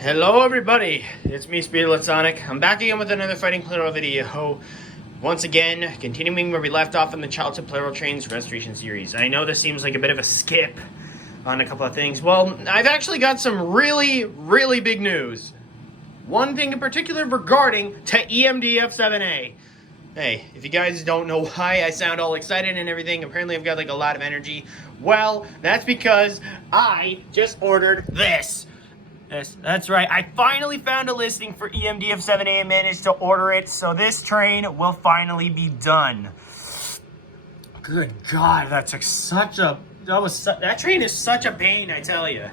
Hello everybody, it's me, Speedlet Sonic. I'm back again with another Fighting Plarail video. Once again, continuing where we left off in the Childhood Plarail Trains Restoration Series. I know this seems like a bit of a skip on a couple of things. Well, I've actually got some really big news. One thing in particular regarding to EMD F7A. Hey, if you guys don't know why I sound all excited and everything, apparently I've got like a lot of energy. Well, that's because I just ordered this. Yes, that's right. I finally found a listing for EMD F7A and managed to order it, so this train will finally be done. Good God, that train is such a pain, I tell you.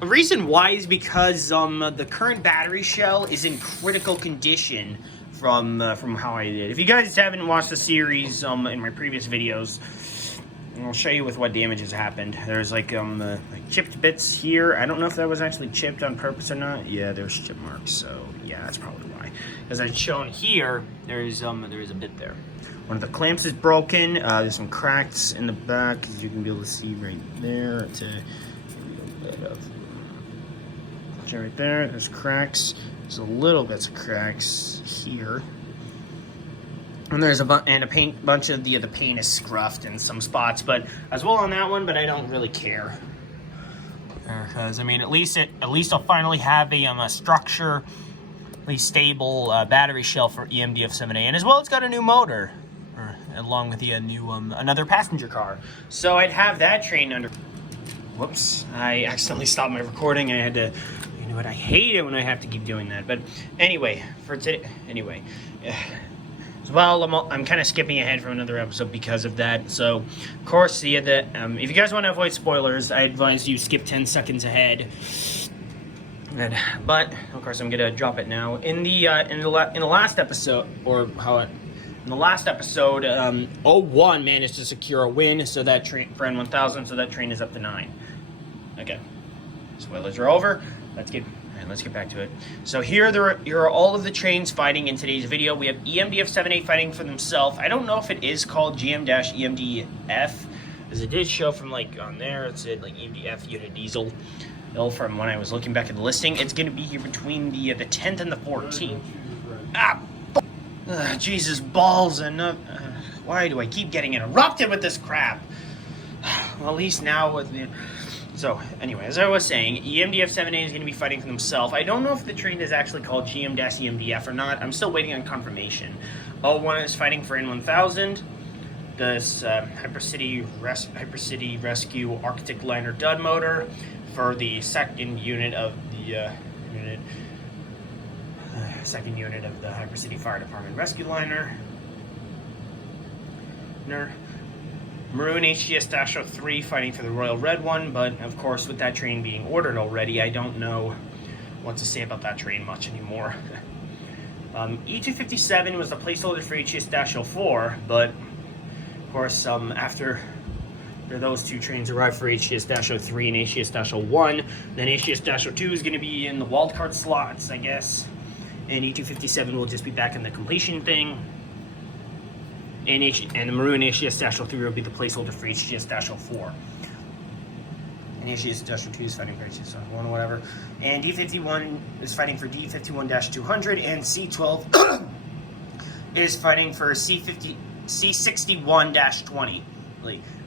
The reason why is because the current battery shell is in critical condition from how I did. If you guys haven't watched the series in my previous videos, I'll show you with what damages happened. There's like chipped bits here. I don't know if that was actually chipped on purpose or not. Yeah, there's chip marks, so yeah, that's probably why. As I've shown here, there is a bit there. One of the clamps is broken. There's some cracks in the back, as you can be able to see right there. Right there. There's cracks. There's a little bits of cracks here. And there's a bunch of the paint is scruffed in some spots, but as well on that one. But I don't really care because I mean, at least I'll finally have a structurally stable battery shell for EMD F7A, and as well, it's got a new motor, along with the new another passenger car. So I'd have that train under. Whoops! I accidentally stopped my recording. I had to. You know what? I hate it when I have to keep doing that. But anyway, for today, anyway. Well, I'm kind of skipping ahead from another episode because of that. So, of course, if you guys want to avoid spoilers, I advise you skip 10 seconds ahead. But of course, I'm gonna drop it now. In the last episode, in the last episode, 01 managed to secure a win, so that train for N1000, so that train is up to 9. Okay, spoilers are over. Let's get back to it. So here are all of the trains fighting in today's video. We have EMD F7A fighting for themselves. I don't know if it is called GM-EMD F, as it did show from like on there. It said like EMD F unit diesel. From when I was looking back at the listing, it's going to be here between the 10th and the 14th. Jesus balls and why do I keep getting interrupted with this crap? Well, at least now with the. So, anyway, as I was saying, EMD F7A is going to be fighting for themselves. I don't know if the train is actually called GM-EMD F or not. I'm still waiting on confirmation. 01 is fighting for N1000. This Hypercity Rescue Arctic Liner Dud motor for the second unit of the Hypercity Fire Department Rescue Liner. Maroon HGS-03 fighting for the Royal Red one, but of course with that train being ordered already, I don't know what to say about that train much anymore. E257 was the placeholder for HGS-04, but of course after those two trains arrive for HGS-03 and HGS-01, then HGS-02 is going to be in the wildcard slots, I guess, and E257 will just be back in the completion thing. And the Maroon HGS-03 will be the placeholder for HGS-04. And HGS-02 is fighting for HGS-01 or whatever. And D51 is fighting for D51-200, and C12 is fighting for C61-20.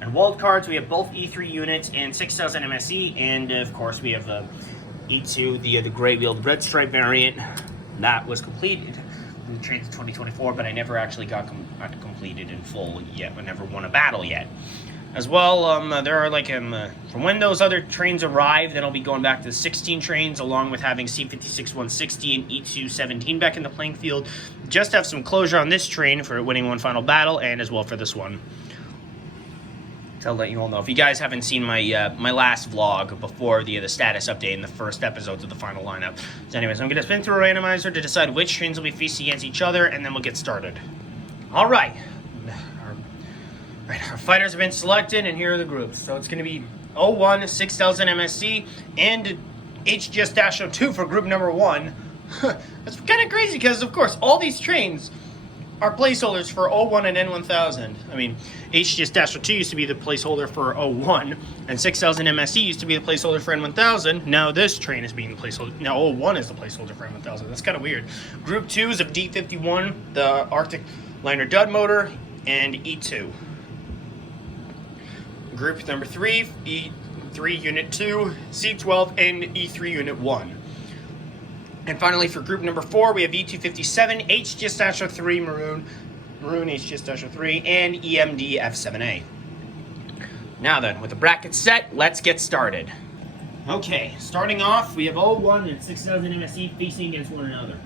And wildcards, we have both E3 units and 6,000 MSE, and of course we have E2, the gray-wheeled red stripe variant. That was completed. The train's 2024, but I never actually got completed in full yet. I never won a battle yet. As well, there are from when those other trains arrive, then I'll be going back to the 16 trains, along with having C56-160 and E217 back in the playing field. Just to have some closure on this train for winning one final battle, and as well for this one. To let you all know, if you guys haven't seen my my last vlog before the status update in the first episodes of the final lineup. So anyways, I'm going to spin through a randomizer to decide which trains will be facing against each other, and then we'll get started. All right. Our fighters have been selected, and here are the groups. So it's going to be 01, 6,000 MSC, and HGS-02 for group number 1. That's kind of crazy because, of course, all these trains are placeholders for 01 and N1000. I mean, HGS-02 used to be the placeholder for 01, and 6000 MSE used to be the placeholder for N1000. Now this train is being the placeholder. Now 01 is the placeholder for N1000. That's kind of weird. Group 2 is of D51, the Arctic liner dud motor, and E2. Group number 3, E3 Unit 2, C12, and E3 Unit 1. And finally, for group number 4, we have E257, HGS-03 Maroon HGS-03, and EMD F7A. Now then, with the brackets set, let's get started. Okay, starting off, we have 01 and 6000 MSE facing against one another.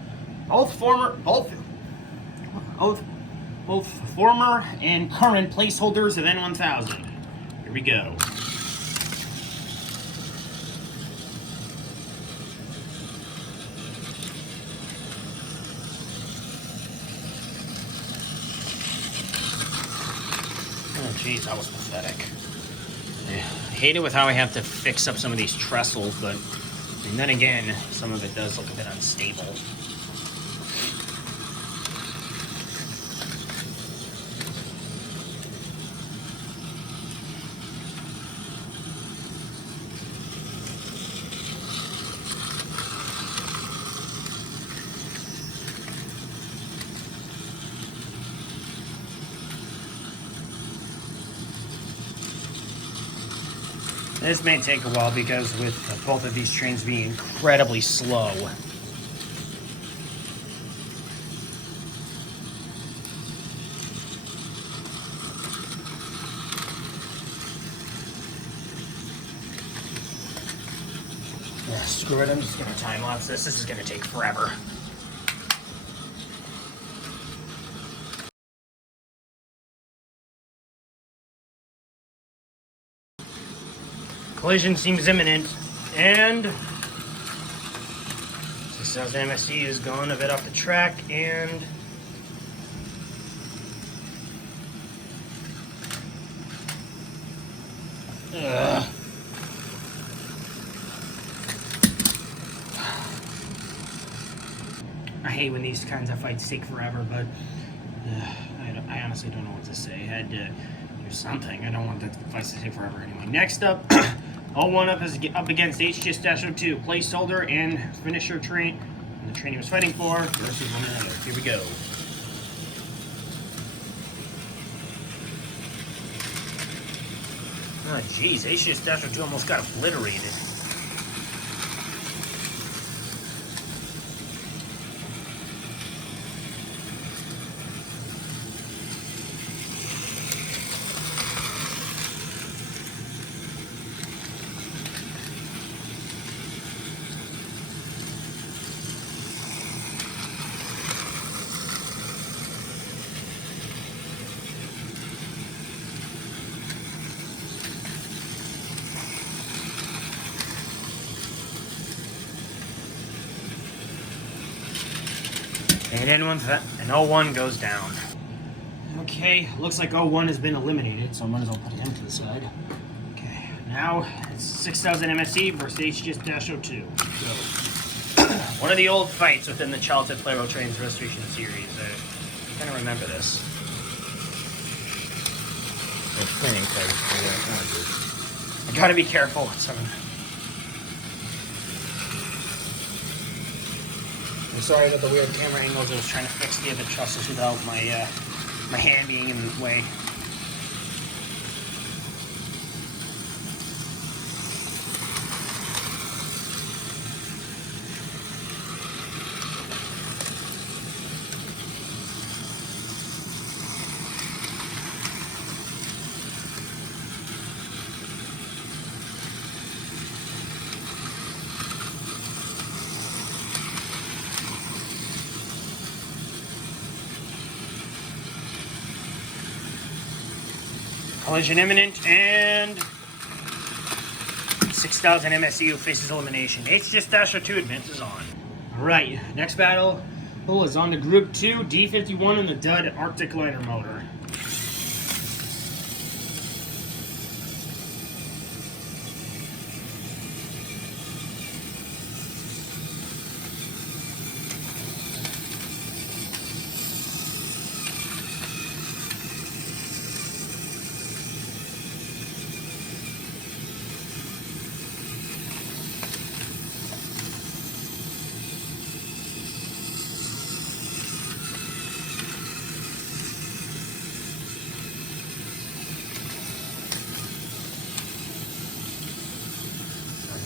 Both former and current placeholders of N1000. Here we go. Oh, jeez, that was pathetic. I hate it with how I have to fix up some of these trestles, but and then again, some of it does look a bit unstable. This may take a while because with both of these trains being incredibly slow. Yeah, screw it, I'm just going to time lapse this. This is going to take forever. Collision seems imminent, and 6000 MSE is gone a bit off the track, and I hate when these kinds of fights take forever, but I honestly don't know what to say. I had to do something. I don't want the fights to take forever anyway. Next up, 01 up against HGS-02, placeholder and finisher train, and the train he was fighting for versus one another. Here we go. Oh jeez, HGS-02 almost got obliterated. And 01 goes down. Okay, looks like 01 has been eliminated, so I might as well put him to the side. Okay, now it's 6000 MSE versus HGS-02. So, one of the old fights within the Childhood Plarail Trains Restoration Series. I kind of remember this. I gotta be careful with some. I'm sorry about the weird camera angles. I was trying to fix the other trusses without my hand being in the way. Collision imminent, and 6000 MSE faces elimination. HGS-02 advances on. Alright, next battle is on to Group 2, D51 and the dud Arctic liner motor.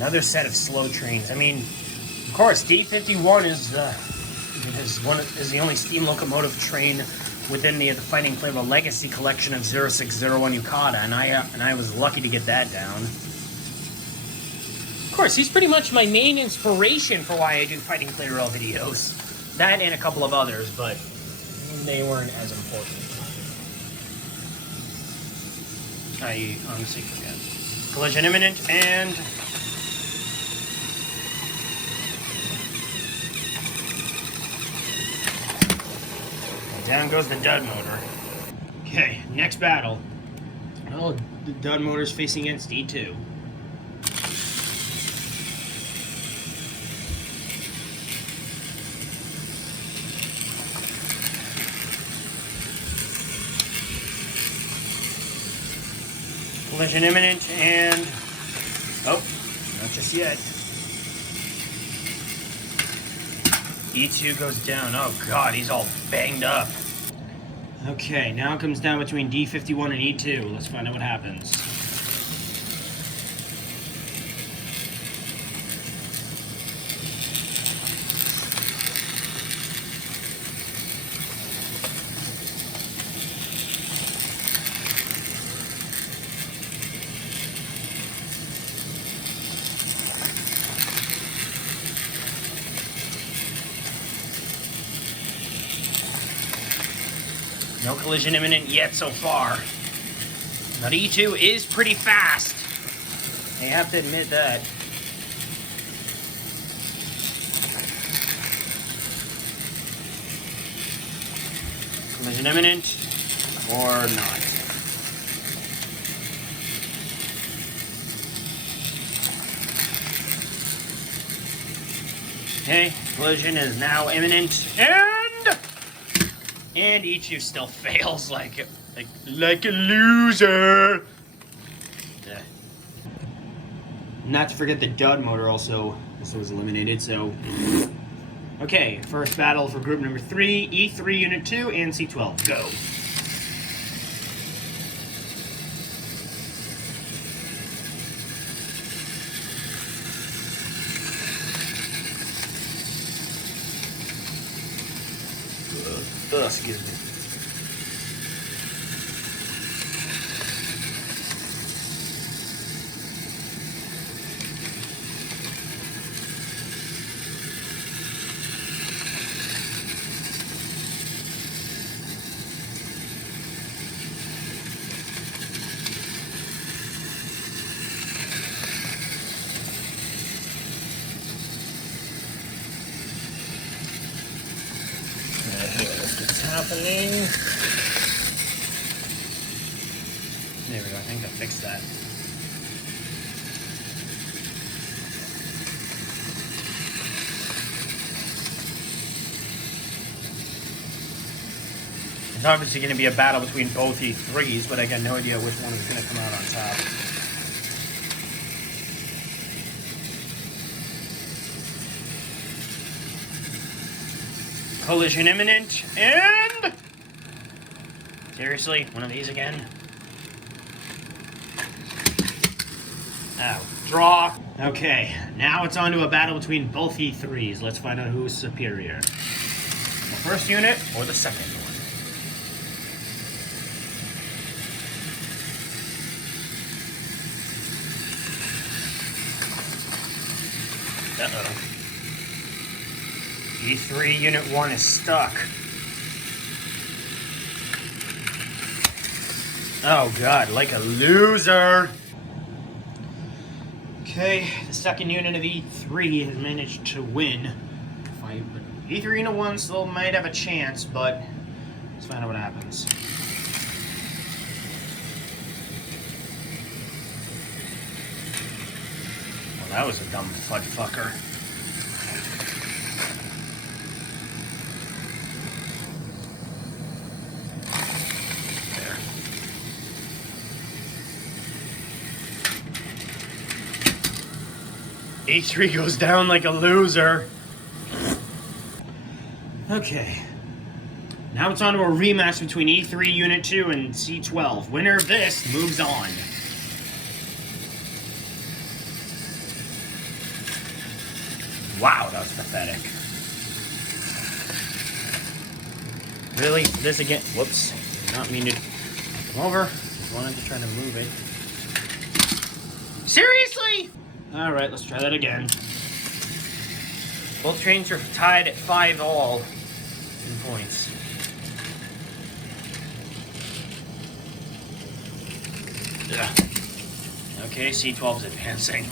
Another set of slow trains. I mean, of course, D51 is the only steam locomotive train within the Fighting Plarail Legacy collection of 0601 Yukata, and I was lucky to get that down. Of course, he's pretty much my main inspiration for why I do Fighting Plarail videos. That and a couple of others, but they weren't as important. I honestly forget. Collision imminent, and down goes the dud motor. Okay, next battle. Oh, the dud motor's facing against E2. Collision imminent, and oh, not just yet. E2 goes down. Oh god, he's all banged up. Okay, now it comes down between D51 and E2. Let's find out what happens. No collision imminent yet so far. But E2 is pretty fast. I have to admit that. Collision imminent or not. Okay, collision is now imminent, and E2 still fails like a loser. Yeah. Not to forget the dud motor also was eliminated, so. Okay, first battle for group number 3, E3 Unit 2 and C12. Go. Excuse me. Happening. There we go, I think I fixed that. It's obviously going to be a battle between both E3s, but I got no idea which one is going to come out on top. Collision imminent, and seriously, one of these again? Oh, draw. Okay, now it's on to a battle between both E3s. Let's find out who's superior. The first unit or the second one? Uh-oh. E3 Unit 1 is stuck. Oh god, like a loser. Okay, the second unit of E3 has managed to win. E3 Unit 1 still might have a chance, but let's find out what happens. Well, that was a dumb fudge fucker. E3 goes down like a loser. Okay. Now it's on to a rematch between E3 Unit 2 and C12. Winner of this moves on. Wow, that was pathetic. Really? This again? Whoops. Did not mean to come over. Just wanted to try to move it. Seriously? Alright, let's try that again. Both trains are tied at 5 all in points. Ugh. Okay, C12's advancing.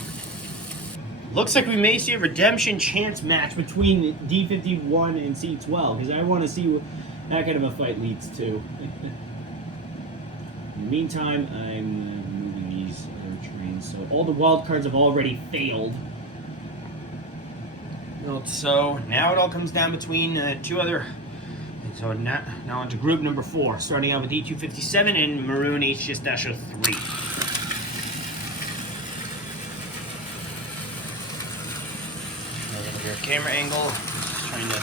Looks like we may see a redemption chance match between D51 and C12, because I want to see what that kind of a fight leads to. In the meantime, I'm moving these other trains, so all the wild cards have already failed. So now it all comes down between two other. So now on to group number 4, starting out with E257 and Maroon HGS-03. Your camera angle, just trying to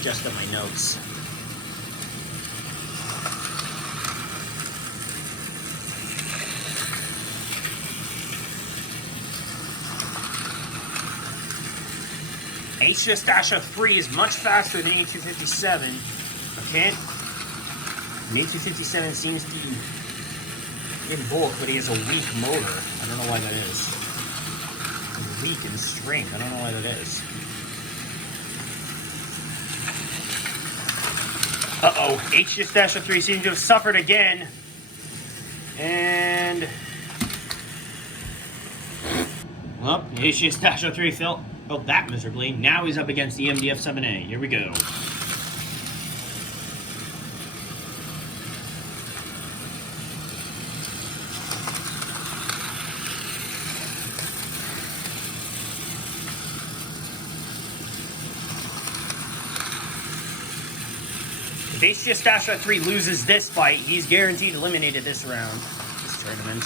adjust up my notes. HGS-03 is much faster than E257. Okay? And E257 seems to be in bulk, but he has a weak motor. I don't know why that is. Weak in strength. I don't know why that is. Uh-oh. HGS-03 seems to have suffered again. And... well, HGS-03 felt that miserably. Now he's up against the EMD F7A. Here we go. If HGS-03 loses this fight, he's guaranteed eliminated this round. This tournament.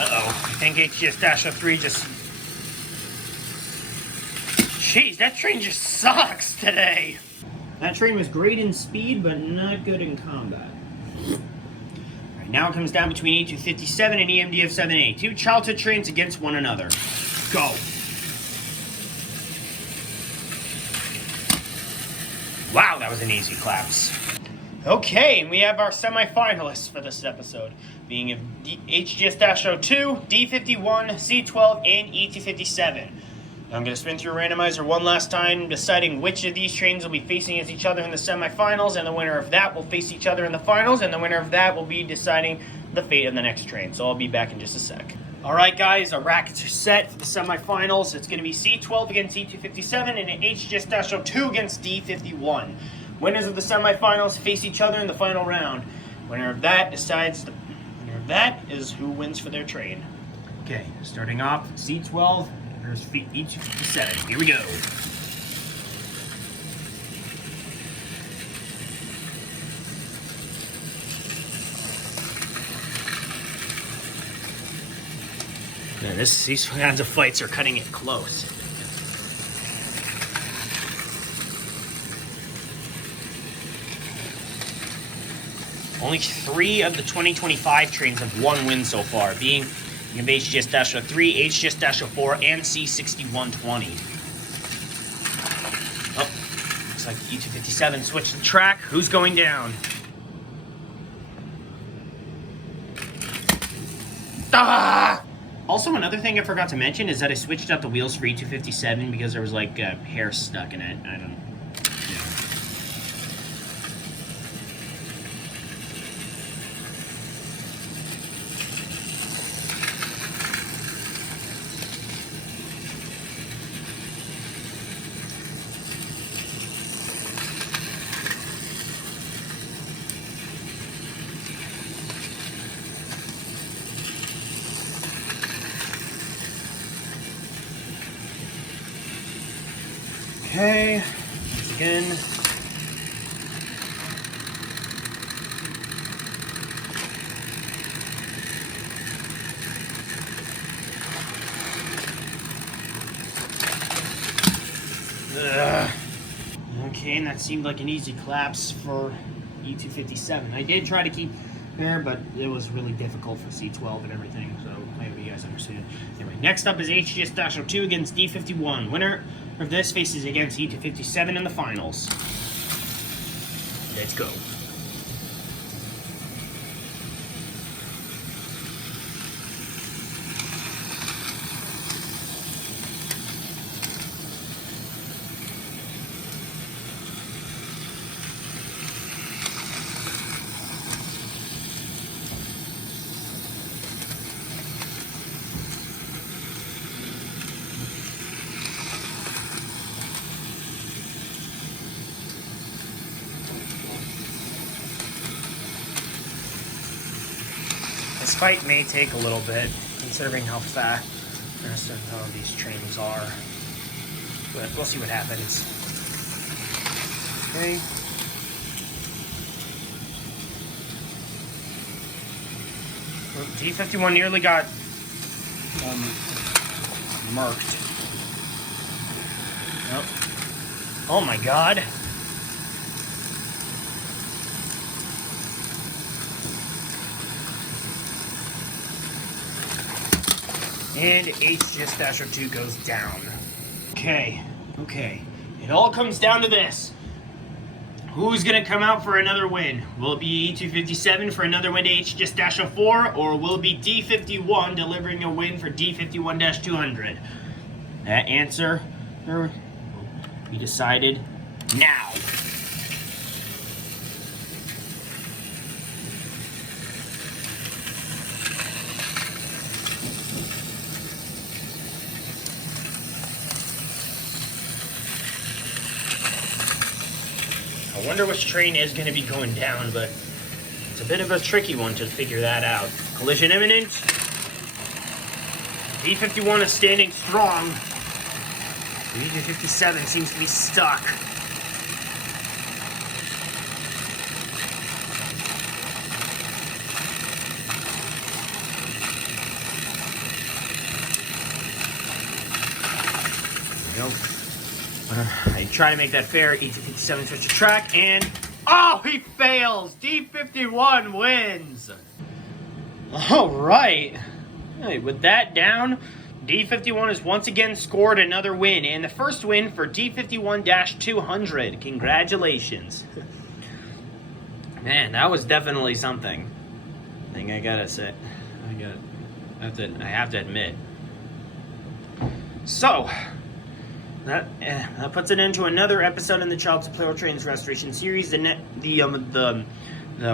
Uh-oh. I think HGS-03 just... jeez, that train just sucks today. That train was great in speed, but not good in combat. Alright, now it comes down between E257 and EMD F7A. Two childhood trains against one another. Go. Wow, that was an easy collapse. Okay, and we have our semifinalists for this episode, being HGS-02, D51, C12, and E257. Now I'm going to spin through a randomizer one last time, deciding which of these trains will be facing against each other in the semifinals, and the winner of that will face each other in the finals, and the winner of that will be deciding the fate of the next train. So I'll be back in just a sec. Alright guys, our brackets are set for the semifinals. It's going to be C12 against E257 and HGS-02 against D51. Winners of the semifinals face each other in the final round. Winner of that decides the winner of that is who wins for their train. Okay, starting off C12 versus E257. Here we go. Yeah, these kinds of fights are cutting it close. Only 3 of the 2025 trains have 1 win so far, being HGS-03, HGS-04, and C6120. Oh, looks like E257 switched the track. Who's going down? Ah! Also, another thing I forgot to mention is that I switched out the wheels for E257 because there was like hair stuck in it. I don't know. Okay, once again. Okay, and that seemed like an easy collapse for E257. I did try to keep there, but it was really difficult for C12 and everything, so I hope you guys understand. Anyway, next up is HGS-02 against D51. Winner of this faces against E257 in the finals. Let's go. This fight may take a little bit, considering how fast how these trains are. But we'll see what happens. Okay. Well, D51 nearly got marked. Nope. Oh my god. And HGS-02 goes down. Okay. It all comes down to this. Who's gonna come out for another win? Will it be E257 for another win to HGS-04, or will it be D51 delivering a win for D51-200? That answer will be decided now. I wonder which train is going to be going down, but it's a bit of a tricky one to figure that out. Collision imminent. D51 is standing strong. D57 seems to be stuck. There we go. I try to make that fair. E257 switch to track, and oh, he fails. D51 wins. All right. With that down, D51 has once again scored another win, and the first win for D51-200. Congratulations. Man, that was definitely something. I think I gotta say, I have to admit. So. That puts it into another episode in the Child's Plarail Trains Restoration Series. The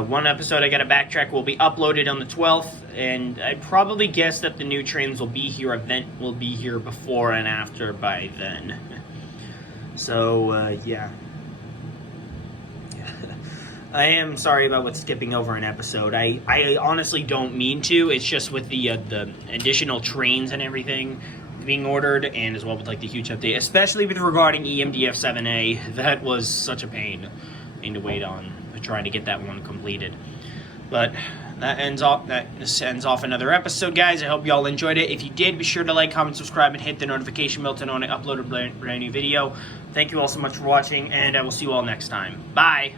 one episode I gotta backtrack will be uploaded on the 12th, and I probably guess that the new trains will be here. Event will be here before and after by then. So yeah. I am sorry about what's skipping over an episode. I honestly don't mean to. It's just with the additional trains and everything being ordered, and as well with like the huge update, especially with regarding EMD F7A. That was such a pain to wait on, trying to get that one completed. But that ends off another episode, guys. I hope you all enjoyed it. If you did, be sure to like, comment, subscribe, and hit the notification bell to know when I upload a brand new video. Thank you all so much for watching, and I will see you all next time. Bye.